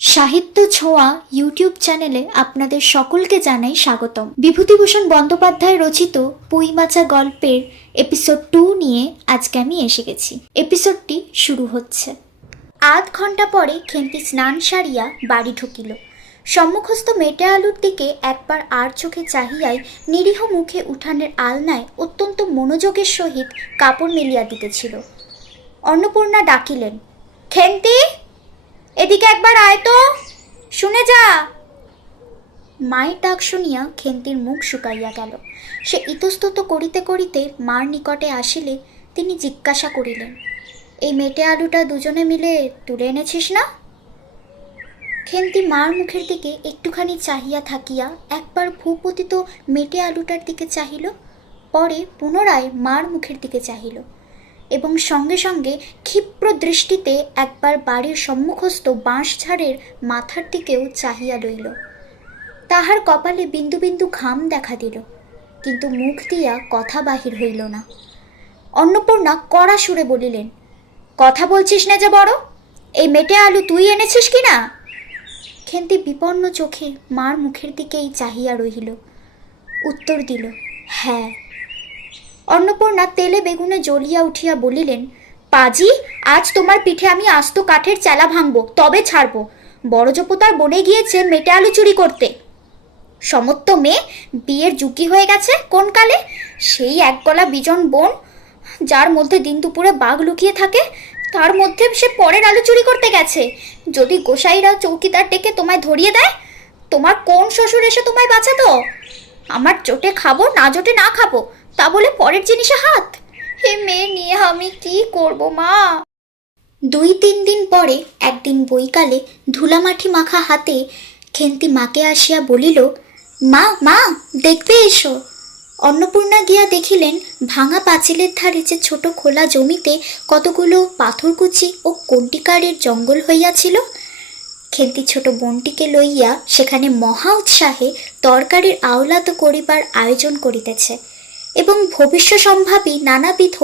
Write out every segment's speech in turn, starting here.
সাহিত্য ছোঁয়া ইউটিউব চ্যানেলে আপনাদের সকলকে জানাই স্বাগতম। বিভূতিভূষণ বন্দ্যোপাধ্যায় রচিত পুইমাচা গল্পের এপিসোড টু নিয়ে আজকে আমি এসে গেছি। এপিসোডটি শুরু হচ্ছে। আধ ঘণ্টা পরে খেন্তি স্নান সারিয়া বাড়ি ঢুকিল। সম্মুখস্থ মেটে আলুর দিকে একবার আর চোখে চাহিয়াই নিরীহ মুখে উঠানের আলনায় অত্যন্ত মনোযোগের সহিত কাপড় মেলিয়া দিতেছিল। অন্নপূর্ণা ডাকিলেন খেন্তি এদিকে একবার আয় তো। শুনে যা। মায়ের ডাক শুনিয়া খেন্তির মুখ শুকাইয়া গেল। সে ইতস্তত করিতে করিতে মার নিকটে আসিলে তিনি জিজ্ঞাসা করিলেন, এই মেটে আলুটা দুজনে মিলে তুলে এনেছিস না? খেন্তি মার মুখের দিকে একটুখানি চাহিয়া থাকিয়া একবার ভূপতিত মেটে আলুটার দিকে চাহিল, পরে পুনরায় মার মুখের দিকে চাহিল। এবং সঙ্গে সঙ্গে ক্ষিপ্র দৃষ্টিতে একবার বাড়ির সম্মুখস্থ বাঁশঝাড়ের মাথার দিকেও চাহিয়া লইল তাহার কপালে বিন্দু বিন্দু ঘাম দেখা দিল, কিন্তু মুখ দিয়া কথা বাহির হইল না। অন্নপূর্ণা কড়া সুরে বলিলেন, কথা বলছিস না যে বড়? এই মেটে আলু তুই এনেছিস কি না খেন্তি বিপন্ন চোখে মার মুখের দিকেই চাহিয়া রহিল। উত্তর দিল হ্যাঁ। অন্নপূর্ণা তেলে বেগুনে জ্বলিয়া উঠিয়া বলিলেন, পাজি, আজ তোমার পিঠে আমি আস্ত কাঠের চেলা ভাঙবো, তবে ছাড়বো। বড় জপতার বনে গিয়েছে মেটে আলু চুরি করতে। সমত্ত মেয়ে, বিয়ের ঝুঁকি হয়ে গেছে কোন কালে? সেই এক গলা বিজন বোন, যার মধ্যে দিন দুপুরে বাঘ লুকিয়ে থাকে, তার মধ্যে সে পরের আলু চুরি করতে গেছে। যদি গোসাইরা চৌকিদার ডেকে তোমায় ধরিয়ে দেয়, তোমার কোন শ্বশুর এসে তোমায় বাঁচাতো? আমার চোটে খাব, না জোটে না খাব। তা বলে পরের জিনিসে হাত? হে মেয়ে নিয়ে আমি কি করব, মা? দুই তিন দিন পরে একদিন বৈকালে ধুলামাটি মাখা হাতে খেন্তি মাকে আসিয়া বলিল, মা মা দেখবে এসো। অন্নপূর্ণা গিয়া দেখিলেন, ভাঙা পাঁচিলের ধারে যে ছোট খোলা জমিতে কতগুলো পাথরকুচি ও কন্টিকারের জঙ্গল হইয়াছিল, খেন্তি ছোট বোনটিকে লইয়া সেখানে মহা উৎসাহে তরকারির আওলাত করিবার আয়োজন করিতেছে। এবং ভবিষ্য সম্ভাবী নানাবিধ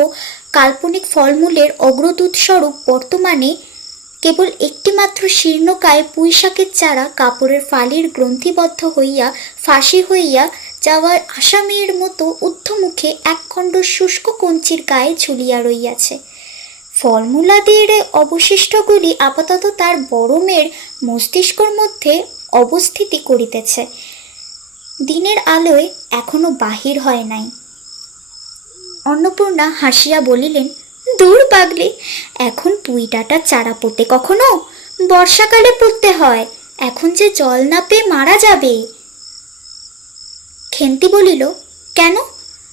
কাল্পনিক ফলমূলের অগ্রদূত স্বরূপ বর্তমানে কেবল একটিমাত্র শীর্ণকায় পুঁইশাকের চারা কাপড়ের ফালির গ্রন্থিবদ্ধ হইয়া ফাঁসি হইয়া যাওয়ার আসামির মতো ঊর্ধ্বমুখে একখণ্ড শুষ্ক কঞ্চির গায়ে ঝুলিয়া রইয়াছে। ফলমূলাদির অবশিষ্টগুলি আপাতত তার বরমের মস্তিষ্কর মধ্যে অবস্থিতি করিতেছে। দিনের আলোয় এখনও বাহির হয় নাই। অন্নপূর্ণা হাসিয়া বলিলেন, দূর পাগলি, এখন পুঁই চারা পোতে কখনো? বর্ষাকালে পুঁততে হয়, এখন যে জল না পেয়ে মারা যাবে? খেন্তি বলিল, কেন?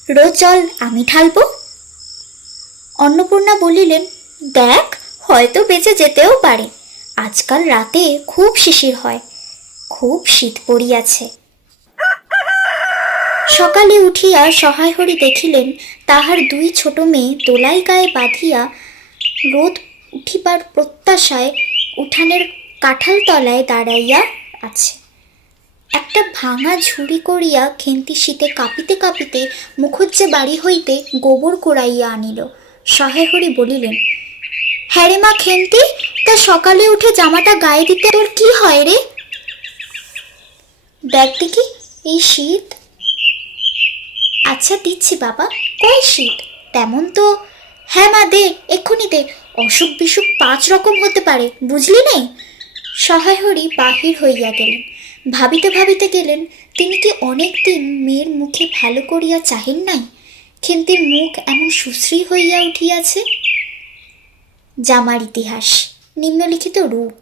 রোজ জল আমি ঢালবো? অন্নপূর্ণা বলিলেন, দেখ, হয়তো বেঁচে যেতেও পারে, আজকাল রাতে খুব শিশির হয়, খুব শীত পড়িয়াছে। সকালে উঠিয়া সহায় হরি দেখিলেন, তাহার দুই ছোট মেয়ে দোলাই গায়ে বাঁধিয়া রোদ উঠিবার প্রত্যাশায় উঠানের কাঁঠাল তলায় দাঁড়াইয়া আছে। একটা ভাঙা ঝুড়ি করিয়া খেন্তি শীতে কাঁপিতে কাঁপিতে মুখুজ্জে বাড়ি হইতে গোবর কুড়াইয়া আনিল। সহায় হরি বলিলেন হ্যাঁ রে মা খেন্তি তা সকালে উঠে জামাটা গায়ে দিতে তোর কি হয় রে? দেখ দেখি, এই শীত আচ্ছা দিচ্ছি বাবা, কই শীত? তেমন তো হ্যাঁ মা, দে, এক্ষুনি দে। অসুখ বিসুখ পাঁচ রকম হতে পারে, বুঝলি নে? সহায় হরি বাহির হইয়া গেলেন। ভাবিতে ভাবিতে গেলেন, তিনি কি অনেক দিন মেয়ের মুখে ভালো করিয়া চাহেন নাই? খেন্তির মুখ এমন সুশ্রী হইয়া উঠিয়াছে। জামার ইতিহাস, নিম্নলিখিত রূপ।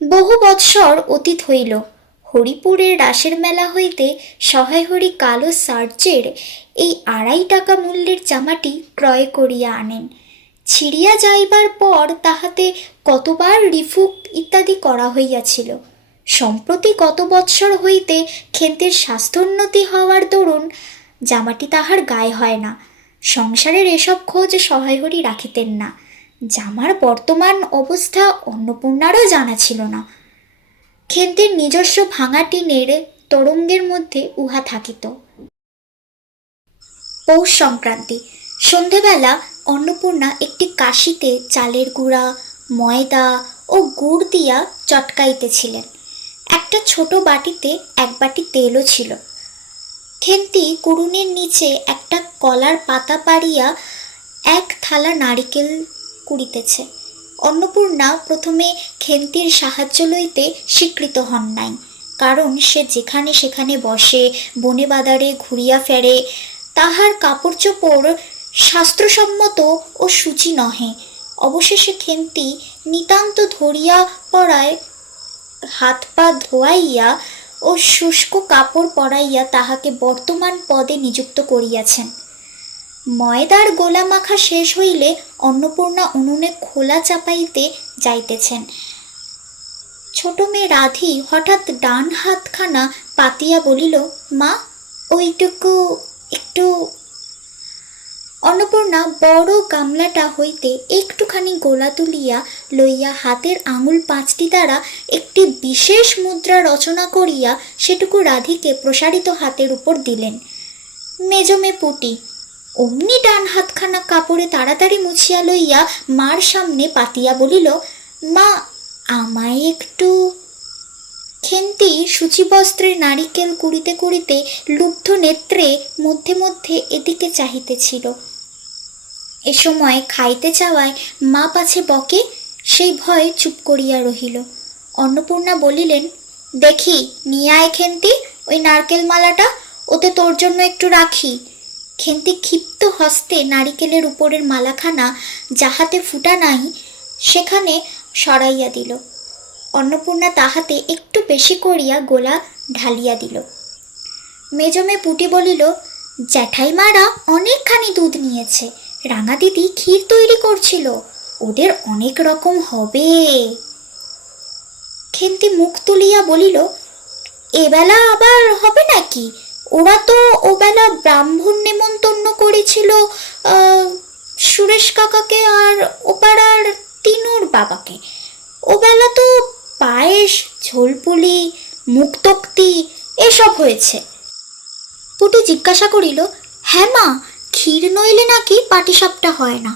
বহু বৎসর অতীত হইল হরিপুরের রাসের মেলা হইতে সহায় হরি কালো সার্চের এই আড়াই টাকা মূল্যের জামাটি ক্রয় করিয়া আনেন। ছিড়িয়া যাইবার পর তাহাতে কতবার রিফুক ইত্যাদি করা হইয়াছিল। সম্প্রতি কত বৎসর হইতে খেন্তের স্বাস্থ্যোন্নতি হওয়ার দরুন জামাটি তাহার গায়ে হয় না। সংসারের এসব খোঁজ সহায় হরি রাখিতেন না। জামার বর্তমান অবস্থা অন্নপূর্ণারও জানা ছিল না। খেন্তের নিজস্ব ভাঙা টিনের তরঙ্গের মধ্যে উহা থাকিত। পৌষ সংক্রান্তি। সন্ধেবেলা অন্নপূর্ণা একটি কাশিতে চালের গুঁড়া, ময়দা ও গুড় দিয়া চটকাইতেছিলেন। একটা ছোট বাটিতে এক বাটি তেলও ছিল। খেন্তি কুড়ুনির নিচে একটা কলার পাতা পাড়িয়া এক থালা নারিকেল কুড়িতেছে। অন্নপূর্ণা প্রথমে খেন্তির সাহায্য লইতে স্বীকৃত হন নাই। কারণ সে যেখানে সেখানে বসে, বনে বাদারে ঘুরিয়া ফেরে, তাহার কাপড় চোপড় শাস্ত্রসম্মত ও সূচি নহে। অবশেষে খেন্তি নিতান্ত ধরিয়া পড়ায়, হাত পা ধোয়াইয়া ও শুষ্ক কাপড় পরাইয়া তাহাকে বর্তমান পদে নিযুক্ত করিয়াছেন। ময়দার গোলা মাখা শেষ হইলে অন্নপূর্ণা উনুনে খোলা চাপাইতে যাইতেছেন। ছোট মেয়ে রাধি হঠাৎ ডান হাতখানা পাতিয়া বলিল, মা, ওইটুকু একটু অন্নপূর্ণা বড় গামলাটা হইতে একটুখানি গোলা তুলিয়া লইয়া হাতের আঙুল পাঁচটি দ্বারা একটি বিশেষ মুদ্রা রচনা করিয়া সেটুকু রাধিকে প্রসারিত হাতের উপর দিলেন। মেজমে পুটি অমনি ডান হাতখানা কাপড়ে তাড়াতাড়ি মুছিয়া লইয়া মার সামনে পাতিয়া বলিল, মা, আমায় একটু খেন্তি সূচিবস্ত্রের নারিকেল কুড়িতে কুড়িতে লুব্ধ নেত্রে মধ্যে মধ্যে এদিকে চাহিতেছিল। এ সময় খাইতে চাওয়ায় মা পাছে বকে, সেই ভয়ে চুপ করিয়া রহিল। অন্নপূর্ণা বলিলেন, দেখি, নিয়ে আয় খেন্তি, ওই নারকেল মালাটা, ওতে তোর জন্য একটু রাখি। খেন্তি ক্ষিপ্ত হস্তে নারিকেলের উপরের মালাখানা যাহাতে ফুটা নাই সেখানে সরাইয়া দিল। অন্নপূর্ণা তাহাতে একটু বেশি করিয়া গোলা ঢালিয়া দিল। মেজমে পুটি বলিল, জ্যাঠাইমারা অনেকখানি দুধ নিয়েছে, রাঙা দিদি ক্ষীর তৈরি করছিল, ওদের অনেক রকম হবে। খেন্তি মুখ তুলিয়া বলিল, এবেলা আবার হবে নাকি? ওরা তো ওবেলা ব্রাহ্মণ নেমন্তন্ন করেছিল সুরেশ কাকাকে আর ওপাড়ার তিনুর বাবাকে। ওবেলা তো পায়েস, ঝোলপুলি, মুক্তক্তি এসব হয়েছে। পুটি জিজ্ঞাসা করিল হ্যাঁ মা, ক্ষীর নইলে নাকি পাটিসাপটা হয় না?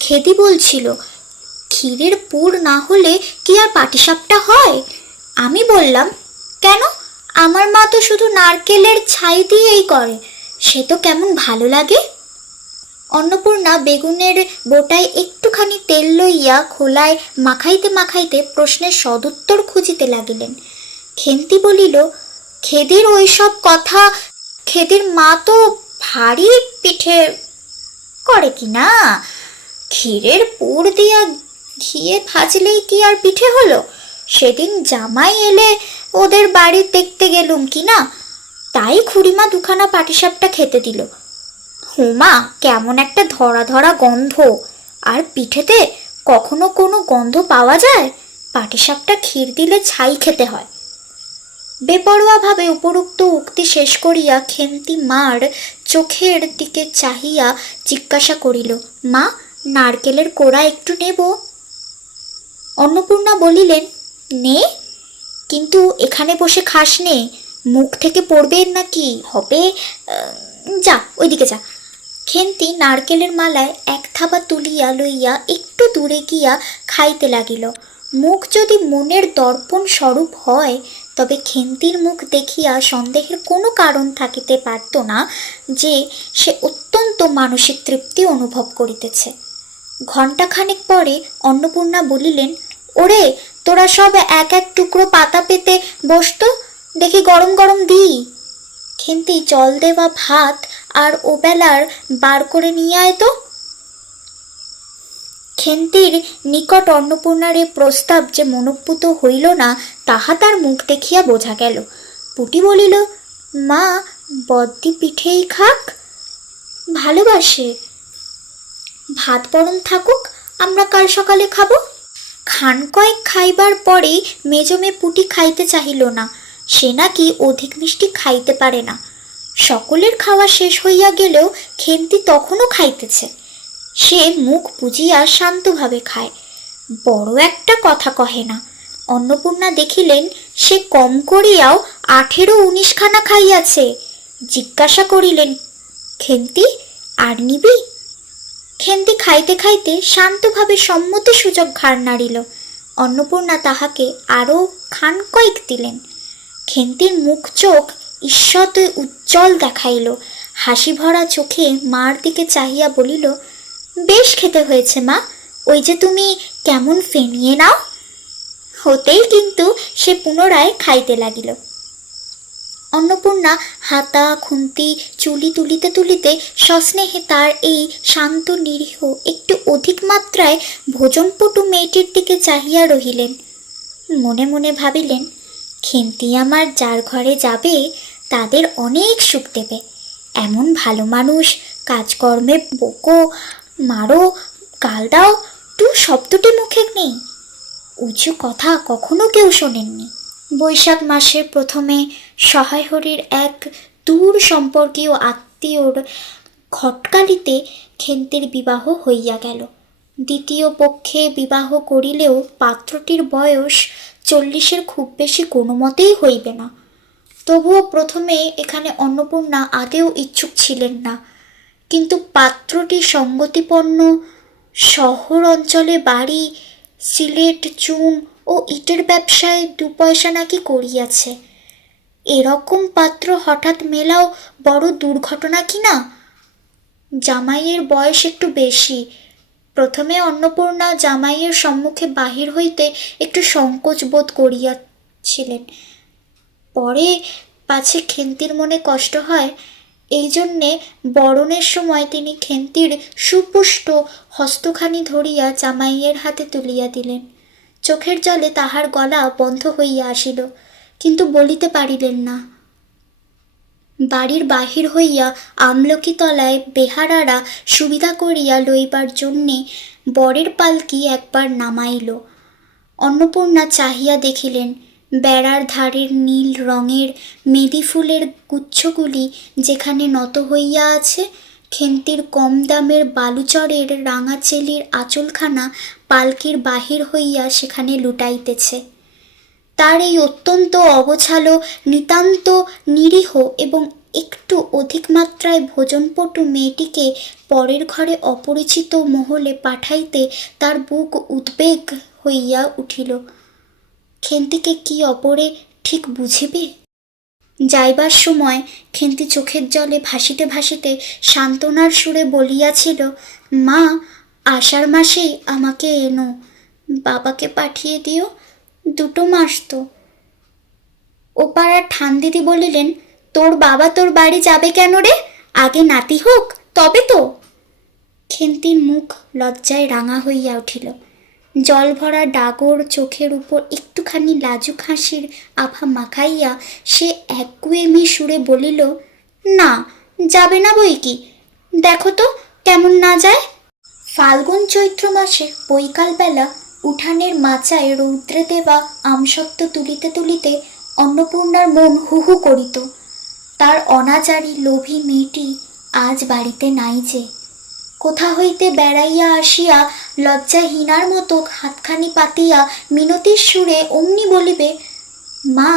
খেদি বলছিল, ক্ষীরের পুর না হলে কি আর পাটিসাপটা হয়? আমি বললাম, কেন? আমার মা তো শুধু নারকেলের ছাই দিয়েই করে। সে তো কেমন ভালো লাগে। অন্নপূর্ণা বেগুনের বোটায় একটুখানি তেল লইয়া খোলায় মাখাইতে মাখাইতে প্রশ্নের সদুত্তর খুঁজিতে লাগিলেন। খেন্তি বলিল, খেদির ওইসব কথা, খেদির মা তো ভারী পিঠে করে কি না? ক্ষীরের পুর দিয়া ঘিয়ে ভাজলেই কি আর পিঠে হলো? সেদিন জামাই এলে ওদের বাড়ি দেখতে গেলুম কি না? তাই খুড়িমা দুখানা পাটিসাপটা খেতে দিল। হুমা, কেমন একটা ধরা ধরা গন্ধ। আর পিঠেতে কখনো কোনো গন্ধ পাওয়া যায়? পাটিসাপটা ক্ষীর দিলে ছাই খেতে হয়। বেপরোয়াভাবে উপরোক্ত উক্তি শেষ করিয়া খেন্তি মার চোখের দিকে চাহিয়া জিজ্ঞাসা করিল, মা, নারকেলের কোড়া একটু নেব? অন্নপূর্ণা বলিলেন নে, কিন্তু এখানে বসে খাস নে। মুখ থেকে পড়বে নাকি? হবে যা, ওইদিকে যা। খেন্তি নারকেলের মালায় এক থাবা তুলিয়া লইয়া একটু দূরে গিয়া খাইতে লাগিল। মুখ যদি মনের দর্পণ স্বরূপ হয়, তবে খেন্তির মুখ দেখিয়া সন্দেহের কোনো কারণ থাকিতে পারত না যে সে অত্যন্ত মানসিক তৃপ্তি অনুভব করিতেছে। ঘণ্টাখানেক পরে অন্নপূর্ণা বলিলেন, ওরে তোরা সব এক এক টুকরো পাতা পেতে বসতো দেখি গরম গরম দিই। খেন্তি জল দেওয়া ভাত আর ওবেলার বার করে নিয়ে আয় তো। খেন্তির নিকট অন্নপূর্ণার এ প্রস্তাব যে মনোপুত হইল না, তাহা তার মুখ দেখিয়া বোঝা গেল। পুটি বলিল, মা বদ্দি পিঠেই খাক, ভালোবাসে। ভাত বরং থাকুক, আমরা কাল সকালে খাব। খান কয়েক খাইবার পরে মেজমে পুটি খাইতে চাহিল না। সে নাকি অধিক মিষ্টি খাইতে পারে না। সকলের খাওয়া শেষ হইয়া গেলেও খেন্তি তখনও খাইতেছে। সে মুখ বুজিয়া শান্তভাবে খায়। বড় একটা কথা কহে না। অন্নপূর্ণা দেখিলেন সে কম করিয়াও আঠেরো উনিশখানা খাইয়াছে। জিজ্ঞাসা করিলেন, খেন্তি, আর নিবি? খেন্তি খাইতে খাইতে শান্তভাবে সম্মতি সূচক ঘাড় নাড়িল। অন্নপূর্ণা তাহাকে আরও খান কয়েক দিলেন। খেন্তির মুখ চোখ ঈষৎ উজ্জ্বল দেখাইল। হাসি ভরা চোখে মার দিকে চাহিয়া বলিল, বেশ খেতে হয়েছে মা, ওই যে তুমি কেমন ফেনিয়ে নাও? হতেই কিন্তু সে পুনরায় খাইতে লাগিল। অন্নপূর্ণা হাতা, খুন্তি, চুলি তুলিতে তুলিতে সস্নেহে তার এই শান্ত, নিরীহ, একটু অধিক মাত্রায় ভোজনপটু মেয়েটির দিকে চাহিয়া রহিলেন। মনে মনে ভাবিলেন খেন্তি আমার যার ঘরে যাবে, তাদের অনেক সুখ দেবে। এমন ভালো মানুষ, কাজকর্মে বকো, মারো, গাল দাও, টু শব্দটি মুখে নেই। উঁচু কথা কখনো কেউ শোনেননি। বৈশাখ মাসের প্রথমে সহায়হরির এক দূর সম্পর্কীয় আত্মীয়র ঘটকালিতে খেন্তির বিবাহ হইয়া গেল। দ্বিতীয় পক্ষে বিবাহ করিলেও পাত্রটির বয়স চল্লিশের খুব বেশি কোনো মতেই হইবে না। তবুও প্রথমে এখানে অন্নপূর্ণা আদেও ইচ্ছুক ছিলেন না। কিন্তু পাত্রটি সঙ্গতিপন্ন শহর অঞ্চলে বাড়ি, সিলেট, চুন ও ইটের ব্যবসায় দু পয়সা নাকি করিয়াছে। এরকম পাত্র হঠাৎ মেলাও বড় দুর্ঘটনা কি না? জামাইয়ের বয়স একটু বেশি। প্রথমে অন্নপূর্ণা জামাইয়ের সম্মুখে বাহির হইতে একটু সংকোচ বোধ করিয়াছিলেন। পরে পাছে খেন্তির মনে কষ্ট হয়, এই জন্যে বরণের সময় তিনি খেন্তির সুপুষ্ট হস্তখানি ধরিয়া জামাইয়ের হাতে তুলিয়া দিলেন। চোখের জলে তাহার গলা বন্ধ হইয়া আসিল, কিন্তু বলিতে পারিলেন না। বাড়ির বাহির হইয়া আমলকি তলায় বেহারারা সুবিধা করিয়া লইবার জন্যে বরের পালকি একবার নামাইল। অন্নপূর্ণা চাহিয়া দেখিলেন, বেড়ার ধারের নীল রঙের মেদি ফুলের গুচ্ছগুলি যেখানে নত হইয়া আছে খেন্তির কম দামের বালুচরের রাঙাচেলির আঁচলখানা পালকির বাহির হইয়া সেখানে লুটাইতেছে। তার এই অত্যন্ত অগোছালো, নিতান্ত নিরীহ এবং একটু অধিক মাত্রায় ভোজনপটু মেয়েটিকে পরের ঘরে অপরিচিত মহলে পাঠাইতে তার বুক উদ্বেগ হইয়া উঠিল। খেন্তিকে কি অপরে ঠিক বুঝিবে? যাইবার সময় খেন্তি চোখের জলে ভাসিতে ভাসিতে সান্ত্বনার সুরে বলিয়াছিল, মা, আষাঢ় মাসেই আমাকে এনো, বাবাকে পাঠিয়ে দিও, দুটো মাস তো। ও পাড়ার ঠান দিদি বলিলেন, তোর বাবা তোর বাড়ি যাবে কেন রে? আগে নাতি হোক, তবে তো। খেন্তির মুখ লজ্জায় রাঙা হইয়া উঠিল। জল ভরা ডাগর চোখের উপর একটুখানি লাজুক হাসির আভা মাখাইয়া সে একগুয়েমি সুরে বলিল, না, যাবে না বই কি? দেখো তো কেমন না যায়। ফাল্গুন চৈত্র মাসে বৈকালবেলা উঠানের মাচায় রৌদ্রে দেওয়া আমসত্ত্ব তুলিতে তুলিতে অন্নপূর্ণার মন হুহু করিত। তার অনাচারী লোভী মেয়েটি আজ বাড়িতে নাই যে। কোথা হইতে বেড়াইয়া আসিয়া লজ্জাহীনার মতো হাতখানি পাতিয়া মিনতির সুরে অমনি বলিবে, মা,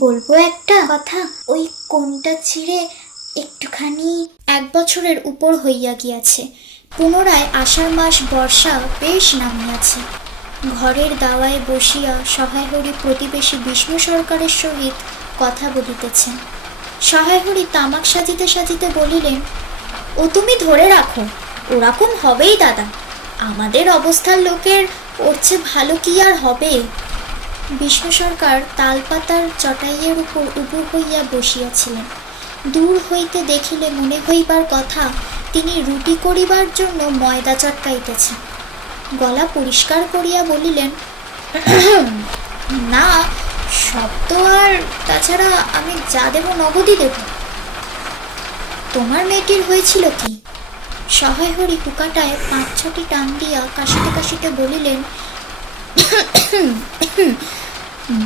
বলব একটা কথা। ওই কোনটা ছিঁড়ে একটুখানি এক বছরের উপর হইয়া গিয়াছে। পুনরায় আষাঢ় মাস বর্ষা বেশ নামিয়াছে। ঘরের দাওয়ায় বসিয়া সহায় হরি প্রতিবেশী বিষ্ণু সরকারের সহিত কথা বলিতেছেন। সহায় হরি তামাক সাজিতে সাজিতে বলিলেন, ও তুমি ধরে রাখো, ওরকম হবেই দাদা। আমাদের অবস্থার লোকের ওর চেয়ে ভালো কি আর হবে? বিষ্ণু সরকার তালপাতার চটাইয়ের উপর উবু হইয়া বসিয়াছিলেন। দূর হইতে দেখিলে মনে হইবার কথা, তিনি রুটি করিবার জন্য ময়দা চটকাইতেছেন। গলা পরিষ্কার করিয়া বলিলেন না, সব তো আর তাছাড়া আমি যা দেব নগদই দেব। তোমার মেয়েটির হয়েছিল কি? সহায় হরি কুকাটায় পাঁচ ছটি টান দিয়া কাশিতে কাশিতে বলিলেন,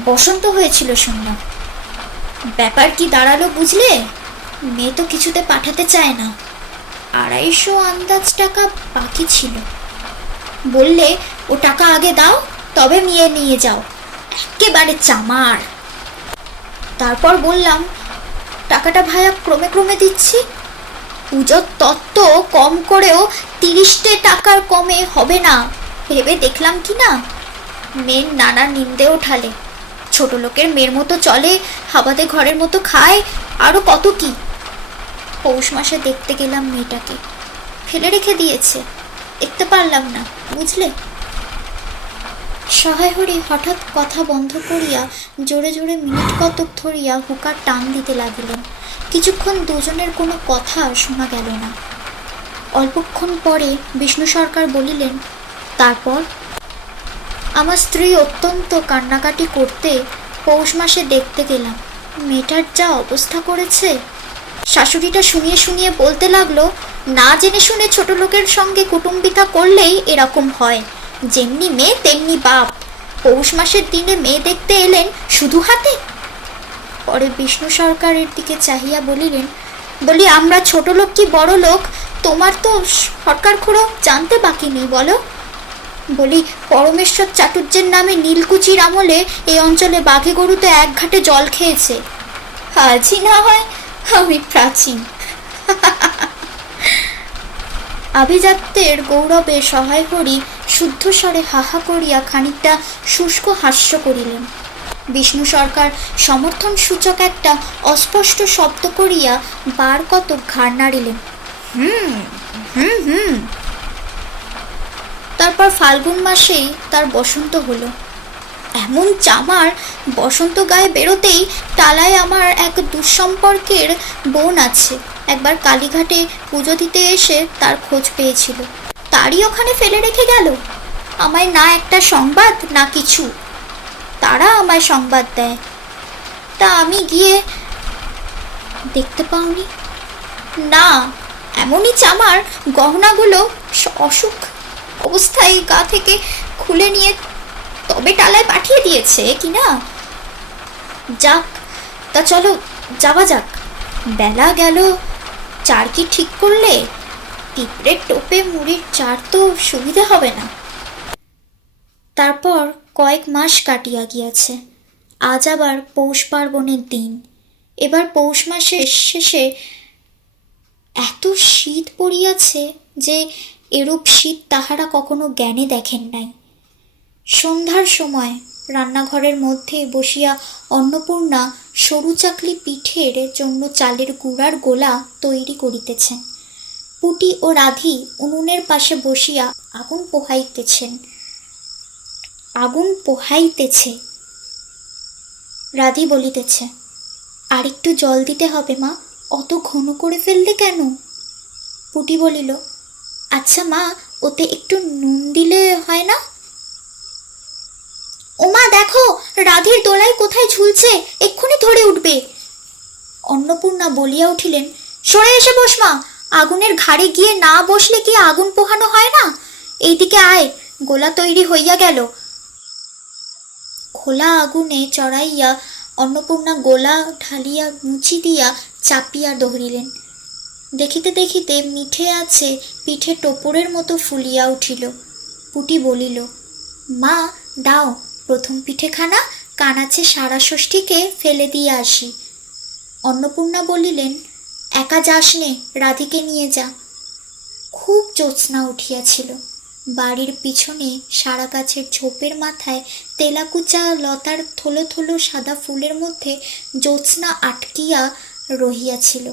বসন্ত হয়েছিল শুনলাম ব্যাপার কি দাঁড়াল বুঝলে? মেয়ে তো কিছুতে পাঠাতে চায় না। আড়াইশো আন্দাজ টাকা বাকি ছিল। বললে, ও টাকা আগে দাও, তবে মেয়ে নিয়ে যাও। একেবারে চামার। তারপর বললাম, টাকাটা ভাইয়া ক্রমে ক্রমে দিচ্ছি। পুজোর তত্ত্ব কম করেও তিরিশটে টাকার কমে হবে না। ভেবে দেখলাম কি না? মেয়ের নানা নিন্দে ওঠালে। ছোট লোকের মেয়ের মতো চলে হাবাদে ঘরের মতো খায় আরও কত কি? পৌষ মাসে দেখতে গেলাম মেয়েটাকে। ফেলে রেখে দিয়েছে। দেখতে পারলাম না, বুঝলে? সহায় হরি হঠাৎ কথা বন্ধ করিয়া জোরে জোরে মিনিট কতক ধরিয়া হুকার টান দিতে লাগিলেন। কিছুক্ষণ দুজনের কোনো কথা শোনা গেল না। অল্পক্ষণ পরে বিষ্ণু সরকার বলিলেন, তারপর? আমার স্ত্রী অত্যন্ত কান্নাকাটি করতে পৌষ মাসে দেখতে গেলাম। মেয়েটার যা অবস্থা করেছে? শাশুড়িটা শুনিয়ে শুনিয়ে বলতে লাগল, না জেনে শুনে ছোট লোকের সঙ্গে কুটুম্বিতা করলেই এরকম হয়। যেমনি মেয়ে, তেমনি বাপ। পৌষ মাসের দিনে মেয়ে দেখতে এলেন শুধু হাতে। পরে বিষ্ণু সরকারের দিকে চাহিয়া বলিলেন, বলি, আমরা ছোট লোক কি বড় লোক? তোমার তো সরকার খুঁড়ো জানতে বাকি নেই, বলো। বলি, পরমেশ্বর চাটুর্যের নামে নীলকুচির আমলে এই অঞ্চলে বাঘে গরুতে এক ঘাটে জল খেয়েছে। আজই না হয় আমি প্রাচীন। আভিজাত্যের গৌরবে সহায় করি শুদ্ধ স্বরে হাহা করিয়া খানিকটা শুষ্ক হাস্য করিলেন। বিষ্ণু সরকার সমর্থন সূচক একটা অস্পষ্ট শব্দ করিয়া বার কত ঘাড় নাড়িলেন। হুম হুম হুম। তারপর ফাল্গুন মাসেই তার বসন্ত হলো। এমন চামার বসন্ত গায়ে বেরোতেই টালায় আমার এক দুঃসম্পর্কের বোন আছে। একবার কালীঘাটে পুজো দিতে এসে তার খোঁজ পেয়েছিল। তারই ওখানে ফেলে রেখে গেল? আমায় না একটা সংবাদ, না কিছু? তারা আমায় সংবাদ দেয়। তা আমি গিয়ে দেখতে পাওনি। না, এমনই চামার, গহনাগুলো অসুখ অবস্থায় গা থেকে খুলে নিয়ে তবে টালায় পাঠিয়ে দিয়েছে, কি না? যাক, তা চলো, যাওয়া যাক। বেলা গেল, চার কি ঠিক করলে? পিঁপড়ের টোপে মুড়ির চার তো সুবিধা হবে না। তারপর কয়েক মাস কাটিয়া গিয়াছে। আজ আবার পৌষ পার্বণের দিন। এবার পৌষ মাসের শেষে এত শীত পড়িয়াছে যে এরূপ শীত তাহারা কখনো জ্ঞানে দেখেন নাই। সন্ধ্যার সময় রান্নাঘরের মধ্যে বসিয়া অন্নপূর্ণা সরু চাকলি পিঠের জন্য চালের গুঁড়ার গোলা তৈরি করিতেছেন। পুটি ও রাধি উনুনের পাশে বসিয়া আগুন পোহাইতেছেন। আগুন পোহাইতেছে। রাধি বলিতেছে আর একটু জল দিতে হবে মা, অত ঘন করে ফেললে কেন? পুটি বলিল আচ্ছা মা, ওতে একটু নুন দিলে হয় না? ওমা দেখো, রাধির দোলায় কোথায় ঝুলছে, এক্ষুনি ধরে উঠবে। অন্নপূর্ণা বলিয়া উঠিলেন, সরে এসে বস মা আগুনের ঘাড়ে গিয়ে না বসলে কি আগুন পোহানো হয় না? এইদিকে আয়, গোলা তৈরি হইয়া গেল। খোলা আগুনে চড়াইয়া অন্নপূর্ণা গোলা ঢালিয়া মুচি দিয়া চাপিয়া ধরিলেন দেখিতে দেখিতে মিঠে আছে পিঠে টোপরের মতো ফুলিয়া উঠিল। পুটি বলিল, মা, দাও, প্রথম পিঠেখানা, কানাচে সারা ষষ্ঠীকে ফেলে দিয়ে আসি। অন্নপূর্ণা বলিলেন একা যাস নে রাধিকে নিয়ে যা। খুব জ্যোৎস্না উঠিয়াছিল। বাড়ির পিছনে সারা গাছের ঝোপের মাথায় তেলাকুচা লতার থলো থলো সাদা ফুলের মধ্যে জ্যোৎস্না আটকিয়া রহিয়াছিল।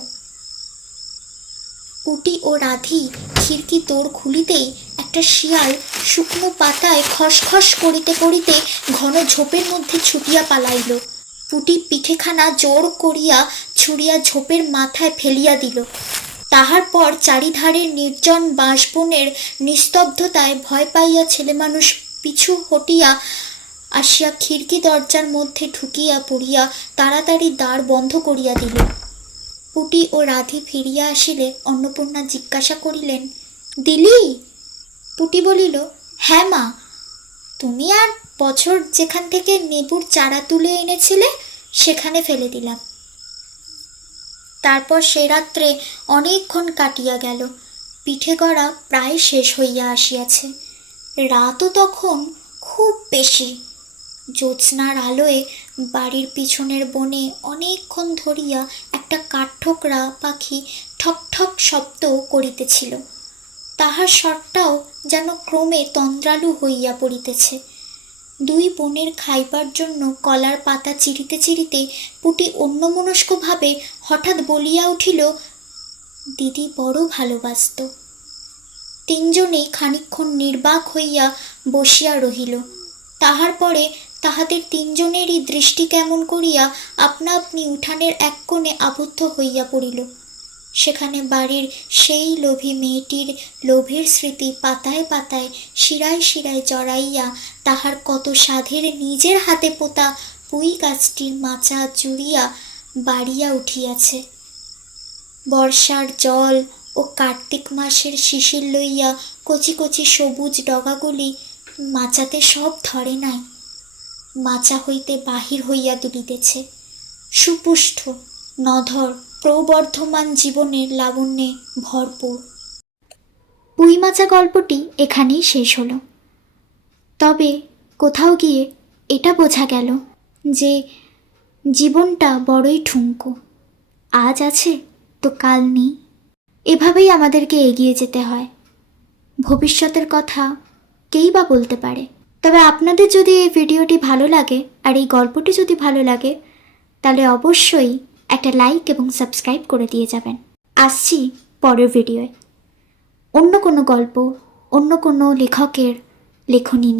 পুটি ও রাধি খিড়কি তোর খুলিতেই একটা শিয়াল শুকনো পাতায় খসখস করিতে করিতে ঘন ঝোপের মধ্যে ছুটিয়া পালাইল। পুটি পিঠেখানা জোর করিয়া ছুড়িয়া ঝোপের মাথায় ফেলিয়া দিল। তাহার পর চারিধারের নির্জন বাঁশবনের নিস্তব্ধতায় ভয় পাইয়া ছেলেমানুষ পিছু হটিয়া আসিয়া খিড়কি দরজার মধ্যে ঢুকিয়া পড়িয়া তাড়াতাড়ি দ্বার বন্ধ করিয়া দিল। পুটি ও রাধি ফিরিয়া আসিলে অন্নপূর্ণা জিজ্ঞাসা করিলেন, দিলি? পুটি বলিল হ্যাঁ মা। তুমি আর বছর যেখান থেকে নেবুর চারা তুলে এনেছিলে, সেখানে ফেলে দিলাম। তারপর সে রাত্রে অনেকক্ষণ কাটিয়া গেল। পিঠে গড়া প্রায় শেষ হইয়া আসিয়াছে। রাতও তখন খুব বেশি। জ্যোৎস্নার আলোয় বাড়ির পিছনের বনে অনেকক্ষণ ধরিয়া একটা কাঠঠোকরা পাখি ঠক ঠক শব্দ করিতেছিল। তাহার স্বরটাও যেন ক্রমে তন্দ্রালু হইয়া পড়িতেছে। দুই বোনের খাইবার জন্য কলার পাতা চিরিতে চিরিতে পুটি অন্যমনস্কভাবে হঠাৎ বলিয়া উঠিল, দিদি বড় ভালোবাসত। তিনজনেই খানিকক্ষণ নির্বাক হইয়া বসিয়া রহিল। তাহার পরে তাহাদের তিনজনেরই দৃষ্টি কেমন করিয়া আপনা আপনি উঠানের এক কোণে আবদ্ধ হইয়া পড়িল। সেখানে বাড়ির সেই লোভী মেয়েটির লোভের স্মৃতি পাতায় পাতায় শিরায় শিরায় জড়াইয়া তাহার কত সাধের নিজের হাতে পোতা পুঁই গাছটির মাচা জুড়িয়া বাড়িয়া উঠিয়াছে। বর্ষার জল ও কার্তিক মাসের শিশির লইয়া কচি কচি সবুজ ডগাগুলি মাচাতে সব ধরে নাই। মাচা হইতে বাহির হইয়া দুলিতেছে। সুপুষ্ট, নধর প্রবর্ধমান জীবনের লাবণ্যে ভরপুর। পুঁইমাচা গল্পটি এখানেই শেষ হলো। তবে কোথাও গিয়ে এটা বোঝা গেল যে জীবনটা বড়ই ঠুনকো। আজ আছে, তো কাল নেই। এভাবেই আমাদেরকে এগিয়ে যেতে হয়। ভবিষ্যতের কথা কেই বা বলতে পারে। তবে আপনাদের যদি এই ভিডিওটি ভালো লাগে আর এই গল্পটি যদি ভালো লাগে, তাহলে অবশ্যই একটা লাইক এবং সাবস্ক্রাইব করে দিয়ে যাবেন। আসছি পরের ভিডিওয় অন্য কোনো গল্প, অন্য কোনো লেখকের লেখনী নিয়ে।